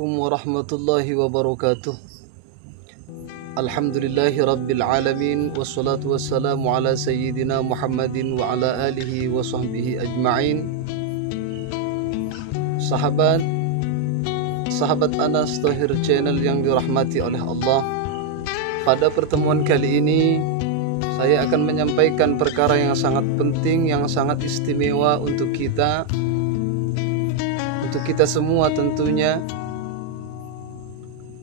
Assalamualaikum warahmatullahi wabarakatuh. Alhamdulillahi rabbil alamin. Wassalatu wassalamu ala sayyidina Muhammadin wa ala alihi wa sahbihi ajma'in. Sahabat Anas Thohir Channel yang dirahmati oleh Allah, pada pertemuan kali ini saya akan menyampaikan perkara yang sangat penting, yang sangat istimewa untuk kita semua tentunya.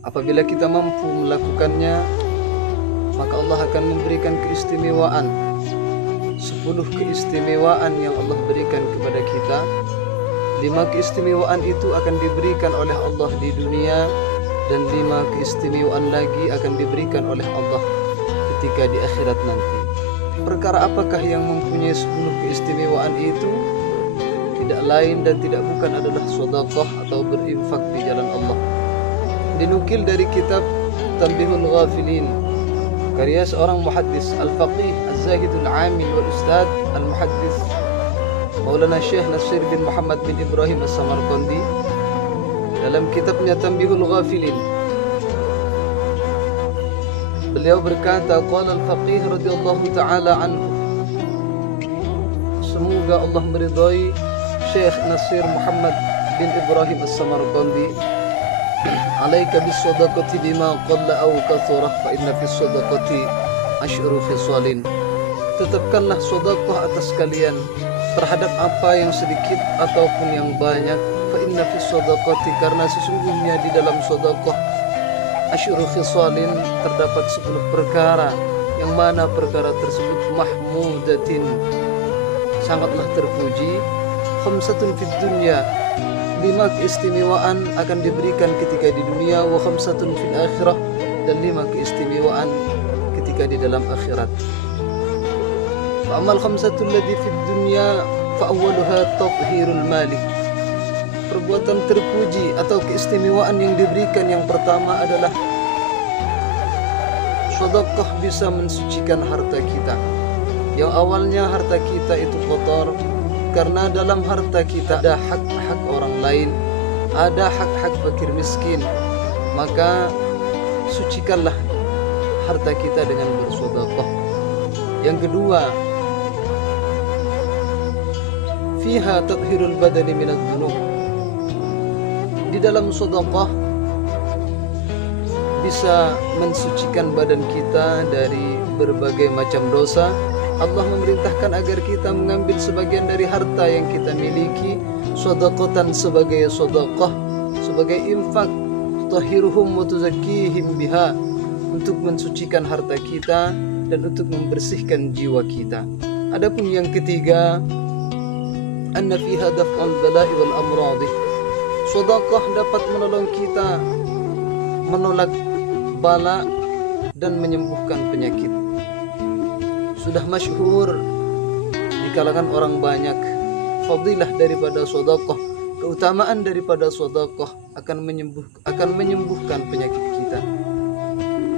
Apabila kita mampu melakukannya, maka Allah akan memberikan keistimewaan, 10 keistimewaan yang Allah berikan kepada kita. 5 keistimewaan itu akan diberikan oleh Allah di dunia, dan 5 keistimewaan lagi akan diberikan oleh Allah ketika di akhirat nanti. Perkara apakah yang mempunyai 10 keistimewaan itu? Tidak lain dan tidak bukan adalah sedekah atau berinfak di jalan Allah. Dinukil dari kitab Tanbihul Ghafilin, karya seorang muhaddis al-faqih az-zahidul amil wal ustad al-muhaddis Maulana Syekh Nasir bin Muhammad bin Ibrahim as-Samarqandi. Dalam kitabnya Tanbihul Ghafilin, beliau berkata, qala al-faqih radhiyallahu ta'ala anhu, semoga Allah meridai Syekh Nasir Muhammad bin Ibrahim as-Samarqandi, alaika bis-sadaqati bima qalla aw kathura fa inna fis-sadaqati asyru khisalin. Tetapkanlah sedekah atas kalian terhadap apa yang sedikit ataupun yang banyak. Fa inna fis-sadaqati, karena sesungguhnya di dalam sedekah, asyru khisalin, terdapat 10 perkara, yang mana perkara tersebut mahmudatin, sangatlah terpuji. Khamsatun fid dunya, 5 keistimewaan akan diberikan ketika di dunia. Wa khamsatun fil akhirah, dan 5 keistimewaan ketika di dalam akhirat. Fa amal khamsatul ladzi fid dunya fa awwaluha tathhirul malik. Perbuatan terpuji atau keistimewaan yang diberikan yang pertama adalah sedekah bisa mensucikan harta kita. Yang awalnya harta kita itu kotor, karena dalam harta kita ada hak-hak orang lain, ada hak-hak fakir miskin. Maka sucikanlah harta kita dengan bersedekah. Yang kedua, fiha tathhirul badani minadz dzunub. Di dalam sedekah bisa mensucikan badan kita dari berbagai macam dosa. Allah memerintahkan agar kita mengambil sebagian dari harta yang kita miliki, sedekatan, sebagai sedekah, sebagai infak, tutahhiruhum wa tuzakkihim biha, untuk mensucikan harta kita dan untuk membersihkan jiwa kita. Adapun yang ketiga, anna fiha daf'al bala'i wal amradi. Sedekah dapat menolong kita menolak bala dan menyembuhkan penyakit. Sudah masyhur di kalangan orang banyak fadilah daripada sedekah, keutamaan daripada sedekah akan menyembuhkan penyakit kita.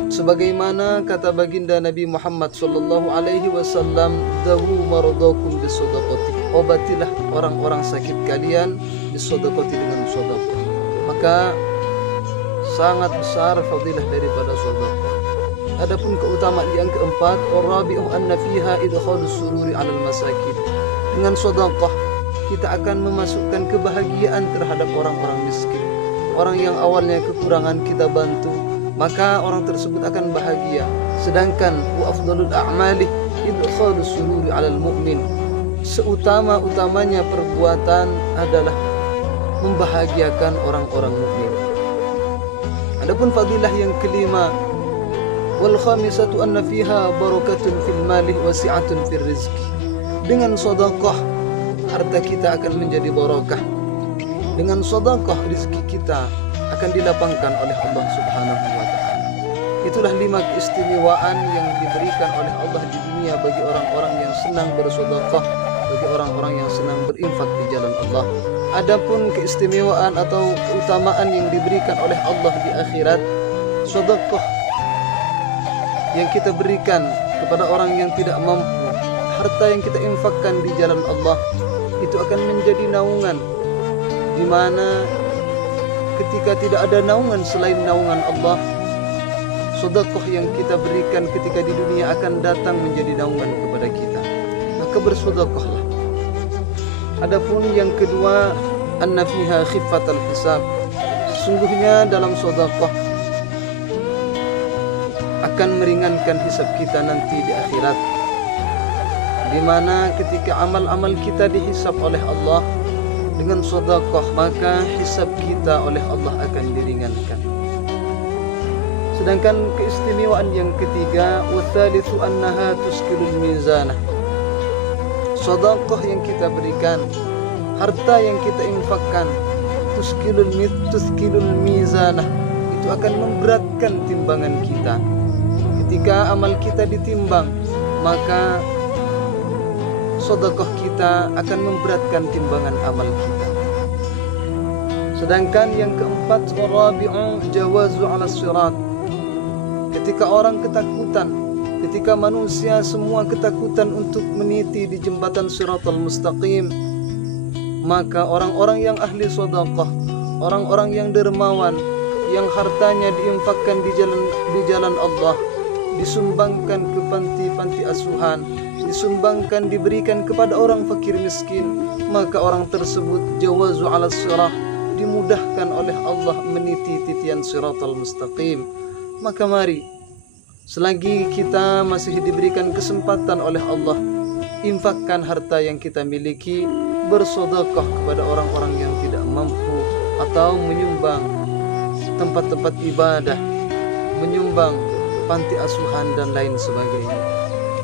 Sebagaimana kata baginda Nabi Muhammad sallallahu alaihi wasallam, dawu maradakum bisedaqati, obatilah orang-orang sakit kalian bisedaqati, dengan sedekah. Maka sangat besar fadilah daripada sedekah. Adapun keutamaan yang keempat, warabi'u anna fiha idkhalus sururi 'alal masakin. Dengan sedekah kita akan memasukkan kebahagiaan terhadap orang-orang miskin. Orang yang awalnya kekurangan kita bantu, maka orang tersebut akan bahagia. Sedangkan wa afdalul a'mali idkhalus sururi 'alal mu'min. Seutama-utamanya perbuatan adalah membahagiakan orang-orang mukmin. Adapun fadilah yang kelima, wal khamisatu anna fiha barakatun fil mali wasi'atun fil rizki. Dengan sedekah harta kita akan menjadi barakah. Dengan sedekah rezeki kita akan dilapangkan oleh Allah Subhanahu wa taala. Itulah 5 keistimewaan yang diberikan oleh Allah di dunia bagi orang-orang yang senang bersedekah, bagi orang-orang yang senang berinfak di jalan Allah. Adapun keistimewaan atau keutamaan yang diberikan oleh Allah di akhirat, sedekah yang kita berikan kepada orang yang tidak mampu, harta yang kita infakkan di jalan Allah, itu akan menjadi naungan, di mana ketika tidak ada naungan selain naungan Allah, sedekah yang kita berikan ketika di dunia akan datang menjadi naungan kepada kita. Maka bersedekahlah. Adapun yang kedua, anna fiha khiffatal hisab. Sesungguhnya dalam sedekah akan meringankan hisab kita nanti di akhirat, di mana ketika amal-amal kita dihisab oleh Allah dengan sedekah, maka hisab kita oleh Allah akan diringankan. Sedangkan keistimewaan yang ketiga, watsalitsu annaha tuskilul mizanah. Sedekah yang kita berikan, harta yang kita infakkan, tuskilul mizanah, itu akan memberatkan timbangan kita. Ketika amal kita ditimbang, maka sedekah kita akan memberatkan timbangan amal kita. Sedangkan yang keempat, warabi'u jawazu 'ala sirat. Ketika orang ketakutan, ketika manusia semua ketakutan untuk meniti di jembatan Shiratal Mustaqim, maka orang-orang yang ahli sedekah, orang-orang yang dermawan, yang hartanya diinfakkan di jalan Allah, disumbangkan ke panti-panti asuhan, disumbangkan, diberikan kepada orang fakir miskin, maka orang tersebut jawazu 'ala sirah, dimudahkan oleh Allah meniti titian Shiratal Mustaqim. Maka mari, selagi kita masih diberikan kesempatan oleh Allah, infakkan harta yang kita miliki, bersedekah kepada orang-orang yang tidak mampu, atau menyumbang tempat-tempat ibadah, menyumbang panti asuhan dan lain sebagainya.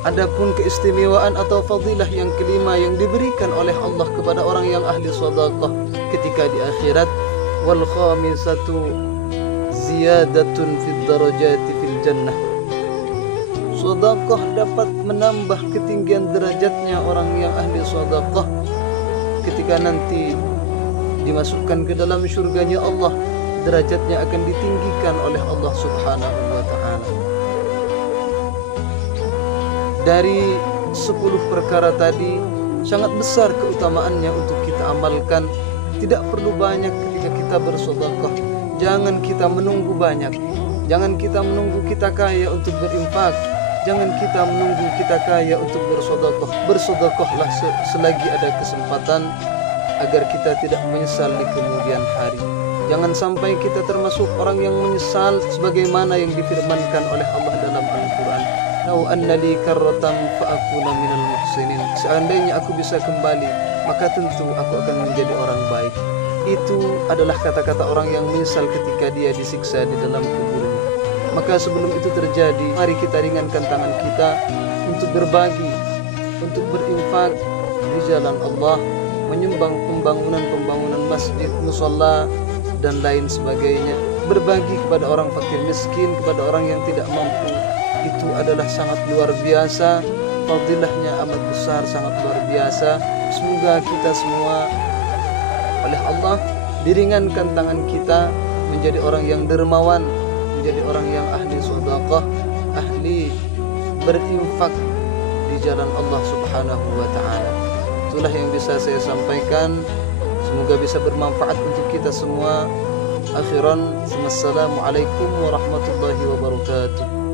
Adapun keistimewaan atau fadilah yang kelima yang diberikan oleh Allah kepada orang yang ahli sedekah ketika di akhirat, wal khamisatu ziyadatun fid darajati fil jannah. Sedekah dapat menambah ketinggian derajatnya orang yang ahli sedekah ketika nanti dimasukkan ke dalam syurganya Allah, derajatnya akan ditinggikan oleh Allah Subhanahu wa ta'ala. Dari 10 perkara tadi, sangat besar keutamaannya untuk kita amalkan. Tidak perlu banyak ketika kita bersedekah. Jangan kita menunggu banyak. Jangan kita menunggu kita kaya untuk berinfak. Jangan kita menunggu kita kaya untuk bersedekah. Bersedekahlah selagi ada kesempatan, agar kita tidak menyesal di kemudian hari. Jangan sampai kita termasuk orang yang menyesal, sebagaimana yang difirmankan oleh Allah dalam Al-Quran, "Lau anna li karratan fa akuna minal muhsinin." Seandainya aku bisa kembali, maka tentu aku akan menjadi orang baik. Itu adalah kata-kata orang yang menyesal ketika dia disiksa di dalam kuburnya. Maka sebelum itu terjadi, mari kita ringankan tangan kita untuk berbagi, untuk berinfak di jalan Allah, menyumbang pembangunan masjid, musalla, dan lain sebagainya. Berbagi kepada orang fakir miskin, kepada orang yang tidak mampu, itu adalah sangat luar biasa. Fadilahnya amat besar, sangat luar biasa. Semoga kita semua oleh Allah diringankan tangan kita menjadi orang yang dermawan, menjadi orang yang ahli sedekah, ahli berinfak di jalan Allah Subhanahu wa ta'ala. Itulah yang bisa saya sampaikan. Semoga bisa bermanfaat untuk kita semua. Akhiran, assalamualaikum warahmatullahi wabarakatuh.